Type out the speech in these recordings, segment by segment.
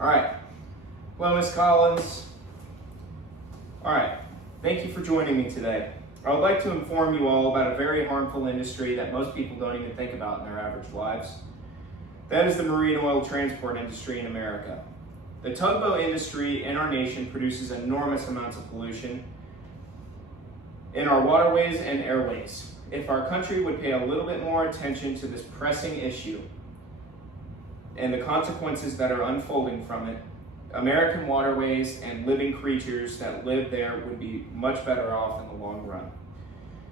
All right. Hello, Ms. Collins. All right. Thank you for joining me today. I would like to inform you all about a very harmful industry that most people don't even think about in their average lives. That is the marine oil transport industry in America. The tugboat industry in our nation produces enormous amounts of pollution in our waterways and airways. If our country would pay a little bit more attention to this pressing issue and the consequences that are unfolding from it, American waterways and living creatures that live there would be much better off in the long run.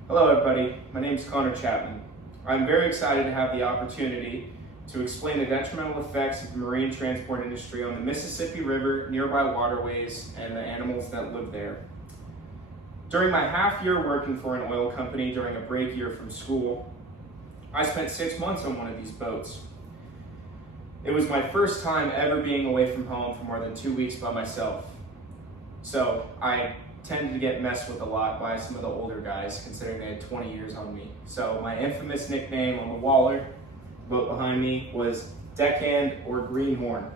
Hello everybody, my name is Connor Chapman. I'm very excited to have the opportunity to explain the detrimental effects of the marine transport industry on the Mississippi River, nearby waterways, and the animals that live there. During my half year working for an oil company during a break year from school, I spent 6 months on one of these boats. It was my first time ever being away from home for more than 2 weeks by myself. So I tended to get messed with a lot by some of the older guys, considering they had 20 years on me. So my infamous nickname on the Waller, boat behind me, was Deckhand or Greenhorn.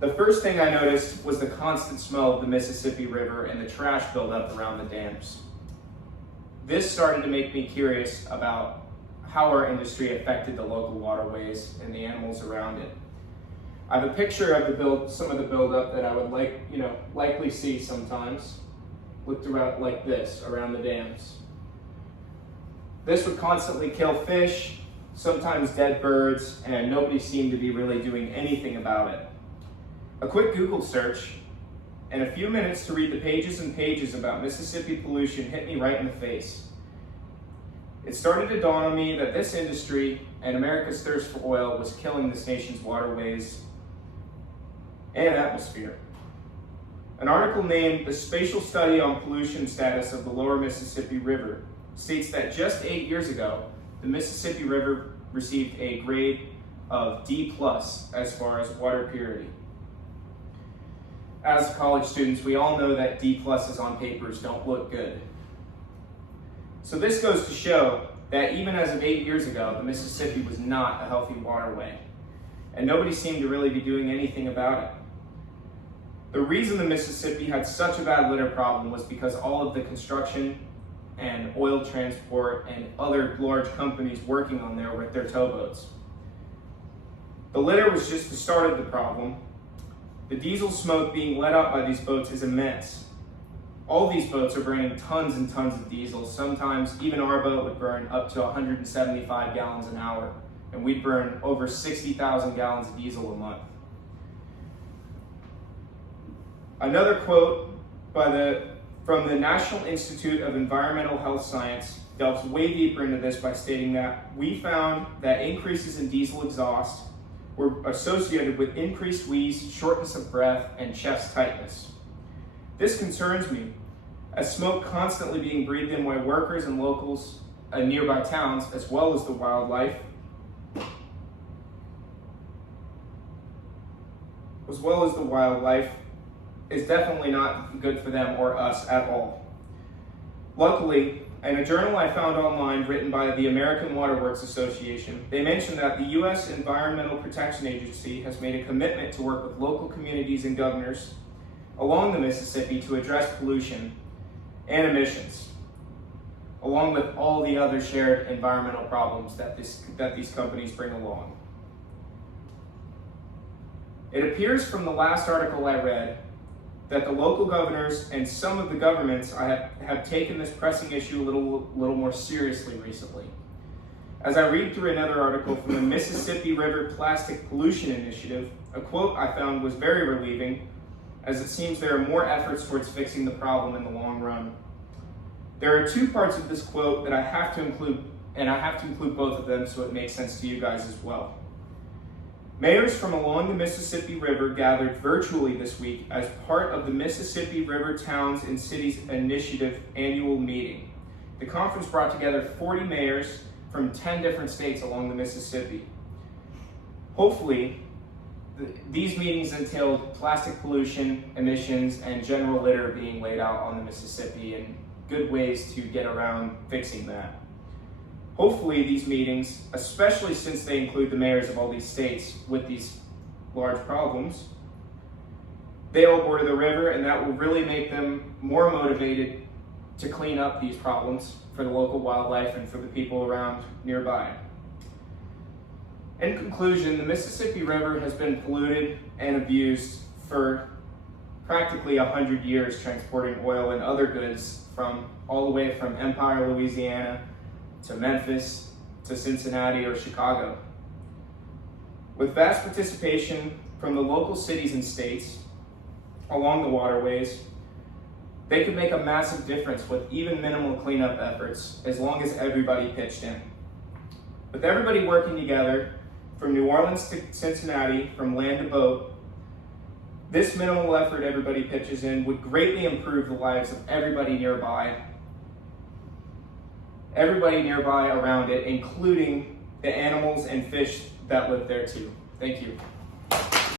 The first thing I noticed was the constant smell of the Mississippi River and the trash buildup around the dams. This started to make me curious about how our industry affected the local waterways and the animals around it. I have a picture of some of the buildup that I would likely see sometimes, looked around like this around the dams. This would constantly kill fish, sometimes dead birds, and nobody seemed to be really doing anything about it. A quick Google search and a few minutes to read the pages and pages about Mississippi pollution hit me right in the face. It started to dawn on me that this industry and America's thirst for oil was killing this nation's waterways and atmosphere. An article named "The Spatial Study on Pollution Status of the Lower Mississippi River" states that just 8 years ago, the Mississippi River received a grade of D+ as far as water purity. As college students, we all know that D+'s on papers don't look good. So this goes to show that even as of 8 years ago, the Mississippi was not a healthy waterway, and nobody seemed to really be doing anything about it. The reason the Mississippi had such a bad litter problem was because all of the construction and oil transport and other large companies working on there with their towboats. The litter was just the start of the problem. The diesel smoke being let out by these boats is immense. All these boats are burning tons and tons of diesel. Sometimes even our boat would burn up to 175 gallons an hour, and we'd burn over 60,000 gallons of diesel a month. Another quote from the National Institute of Environmental Health Science delves way deeper into this by stating that we found that increases in diesel exhaust were associated with increased wheeze, shortness of breath, and chest tightness. This concerns me, as smoke constantly being breathed in by workers and locals in nearby towns, as well as the wildlife, is definitely not good for them or us at all. Luckily, in a journal I found online written by the American Water Works Association, they mentioned that the U.S. Environmental Protection Agency has made a commitment to work with local communities and governors along the Mississippi to address pollution and emissions, along with all the other shared environmental problems that these companies bring along. It appears from the last article I read that the local governors and some of the governments have taken this pressing issue a little more seriously recently. As I read through another article from the Mississippi River Plastic Pollution Initiative, a quote I found was very relieving, as it seems there are more efforts towards fixing the problem in the long run. There are two parts of this quote that I have to include, and I have to include both of them so it makes sense to you guys as well. Mayors from along the Mississippi River gathered virtually this week as part of the Mississippi River Towns and Cities Initiative annual meeting. The conference brought together 40 mayors from 10 different states along the Mississippi. Hopefully, these meetings entailed plastic pollution, emissions, and general litter being laid out on the Mississippi and good ways to get around fixing that. Hopefully these meetings, especially since they include the mayors of all these states with these large problems, they'll border the river, and that will really make them more motivated to clean up these problems for the local wildlife and for the people around nearby. In conclusion, the Mississippi River has been polluted and abused for practically 100 years, transporting oil and other goods from all the way from Empire, Louisiana, to Memphis, to Cincinnati or Chicago. With vast participation from the local cities and states along the waterways, they could make a massive difference with even minimal cleanup efforts as long as everybody pitched in. With everybody working together, from New Orleans to Cincinnati, from land to boat, this minimal effort everybody pitches in would greatly improve the lives of everybody nearby around it, including the animals and fish that live there too. Thank you.